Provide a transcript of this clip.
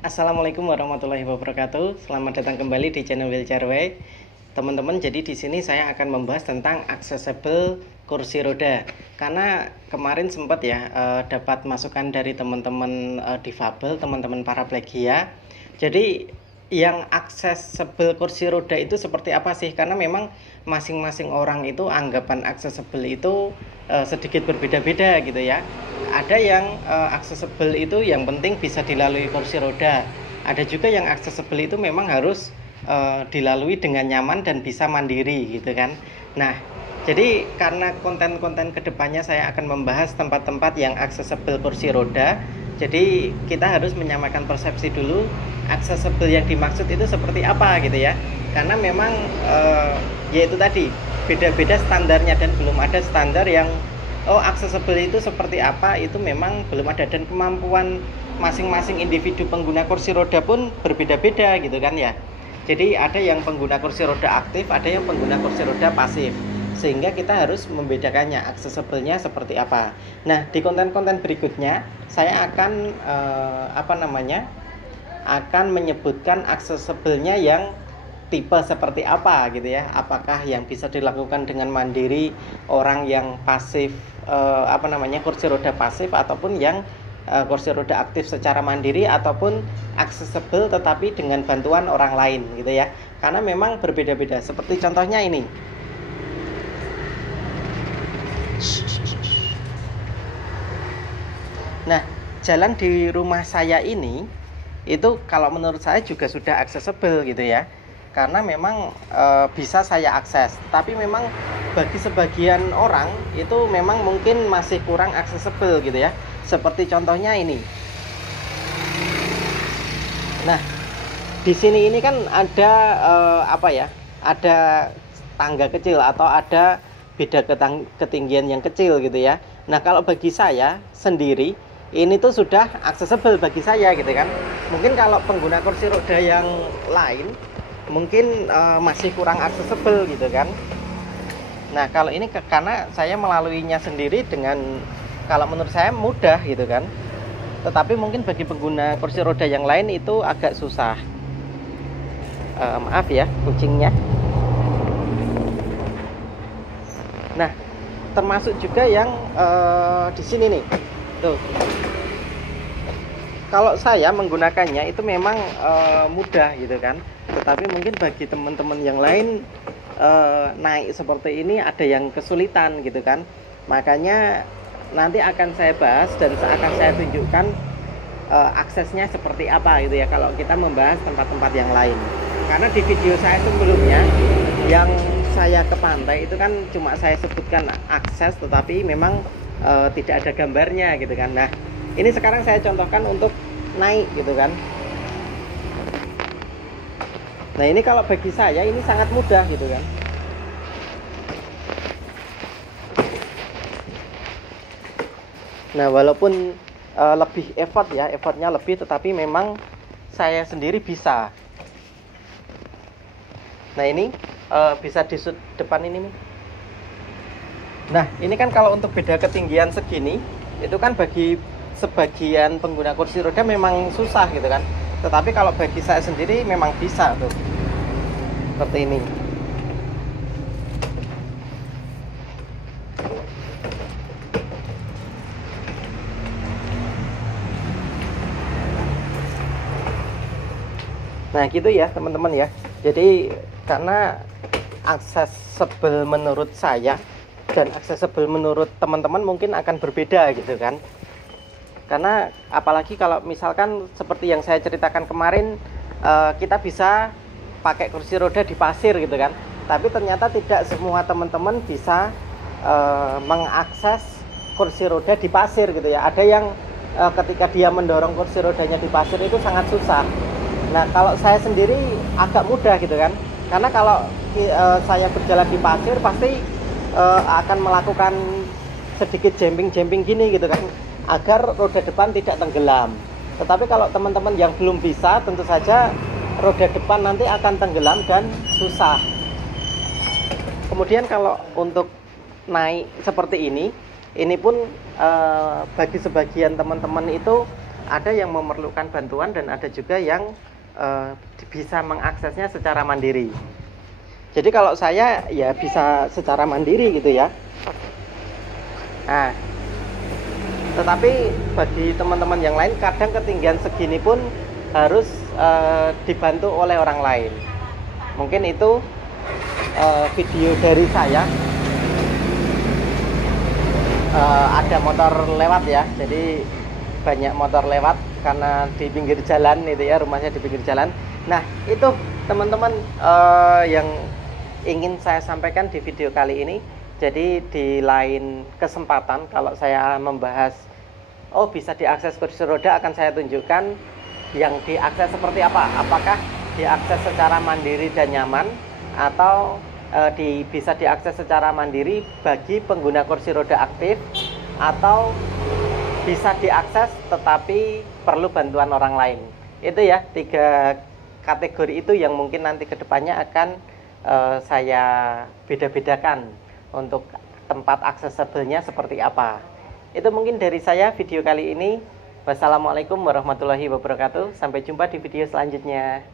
Assalamualaikum warahmatullahi wabarakatuh. Selamat datang kembali di channel Wheelchair Way. Teman-teman, jadi di sini saya akan membahas tentang accessible kursi roda. Karena kemarin sempat ya dapat masukan dari teman-teman difabel, teman-teman paraplegia. Jadi yang accessible kursi roda itu seperti apa sih? Karena memang masing-masing orang itu anggapan accessible itu sedikit berbeda-beda gitu ya. Ada yang accessible itu yang penting bisa dilalui kursi roda. Ada juga yang accessible itu memang harus dilalui dengan nyaman dan bisa mandiri gitu kan. Nah, jadi karena konten-konten kedepannya saya akan membahas tempat-tempat yang accessible kursi roda. Jadi kita harus menyamakan persepsi dulu accessible yang dimaksud itu seperti apa gitu ya. Karena memang yaitu tadi beda-beda standarnya dan belum ada standar yang accessible itu seperti apa, itu memang belum ada, dan kemampuan masing-masing individu pengguna kursi roda pun berbeda-beda gitu kan ya. Jadi ada yang pengguna kursi roda aktif, ada yang pengguna kursi roda pasif, sehingga kita harus membedakannya accessible-nya seperti apa. Nah, di konten-konten berikutnya saya akan akan menyebutkan accessible-nya yang tipe seperti apa gitu ya. Apakah yang bisa dilakukan dengan mandiri, orang yang pasif kursi roda pasif, ataupun yang kursi roda aktif secara mandiri, ataupun accessible tetapi dengan bantuan orang lain gitu ya. Karena memang berbeda-beda. Seperti contohnya ini. Nah, jalan di rumah saya ini itu kalau menurut saya juga sudah accessible gitu ya. Karena memang bisa saya akses, tapi memang bagi sebagian orang itu memang mungkin masih kurang accessible gitu ya. Seperti contohnya ini. Nah, di sini ini kan ada ada tangga kecil atau ada beda ketinggian yang kecil gitu ya. Nah, kalau bagi saya sendiri ini tuh sudah accessible bagi saya gitu kan. Mungkin kalau pengguna kursi roda yang lain mungkin masih kurang accessible gitu kan. Nah, kalau ini karena saya melaluinya sendiri dengan, kalau menurut saya mudah gitu kan. Tetapi mungkin bagi pengguna kursi roda yang lain itu agak susah. Maaf ya kucingnya. Nah, termasuk juga yang di sini nih. Tuh. Kalau saya menggunakannya itu memang mudah gitu kan. Tetapi mungkin bagi teman-teman yang lain naik seperti ini ada yang kesulitan gitu kan. Makanya nanti akan saya bahas dan akan saya tunjukkan aksesnya seperti apa gitu ya kalau kita membahas tempat-tempat yang lain. Karena di video saya sebelumnya yang saya ke pantai itu kan cuma saya sebutkan akses, tetapi memang tidak ada gambarnya gitu kan. Nah, ini sekarang saya contohkan untuk naik gitu kan. Nah, ini kalau bagi saya ini sangat mudah gitu kan. Nah, walaupun lebih effortnya lebih, tetapi memang saya sendiri bisa. Nah, ini bisa di depan ini nih. Nah, ini kan kalau untuk beda ketinggian segini, itu kan bagi sebagian pengguna kursi roda memang susah gitu kan. Tetapi kalau bagi saya sendiri memang bisa tuh. Seperti ini. Nah, gitu ya teman-teman ya. Jadi karena accessible menurut saya dan accessible menurut teman-teman mungkin akan berbeda gitu kan. Karena apalagi kalau misalkan seperti yang saya ceritakan kemarin, kita bisa pakai kursi roda di pasir gitu kan. Tapi ternyata tidak semua teman-teman bisa mengakses kursi roda di pasir gitu ya. Ada yang ketika dia mendorong kursi rodanya di pasir itu sangat susah. Nah, kalau saya sendiri agak mudah gitu kan. Karena kalau saya berjalan di pasir pasti akan melakukan sedikit jumping gini gitu kan, agar roda depan tidak tenggelam. Tetapi kalau teman-teman yang belum bisa, tentu saja roda depan nanti akan tenggelam dan susah. Kemudian kalau untuk naik seperti ini pun bagi sebagian teman-teman itu ada yang memerlukan bantuan dan ada juga yang bisa mengaksesnya secara mandiri. Jadi kalau saya ya bisa secara mandiri gitu ya. Nah, tetapi bagi teman-teman yang lain kadang ketinggian segini pun harus dibantu oleh orang lain. Mungkin itu video dari saya. Ada motor lewat ya, jadi banyak motor lewat karena di pinggir jalan itu ya, rumahnya di pinggir jalan. Nah itu teman-teman yang ingin saya sampaikan di video kali ini. Jadi di lain kesempatan kalau saya membahas bisa diakses kursi roda, akan saya tunjukkan yang diakses seperti apa. Apakah diakses secara mandiri dan nyaman, atau bisa diakses secara mandiri bagi pengguna kursi roda aktif, atau bisa diakses tetapi perlu bantuan orang lain. Itu ya, 3 kategori itu yang mungkin nanti kedepannya akan saya beda-bedakan untuk tempat aksesibelnya seperti apa. Itu mungkin dari saya video kali ini. Wassalamualaikum warahmatullahi wabarakatuh. Sampai jumpa di video selanjutnya.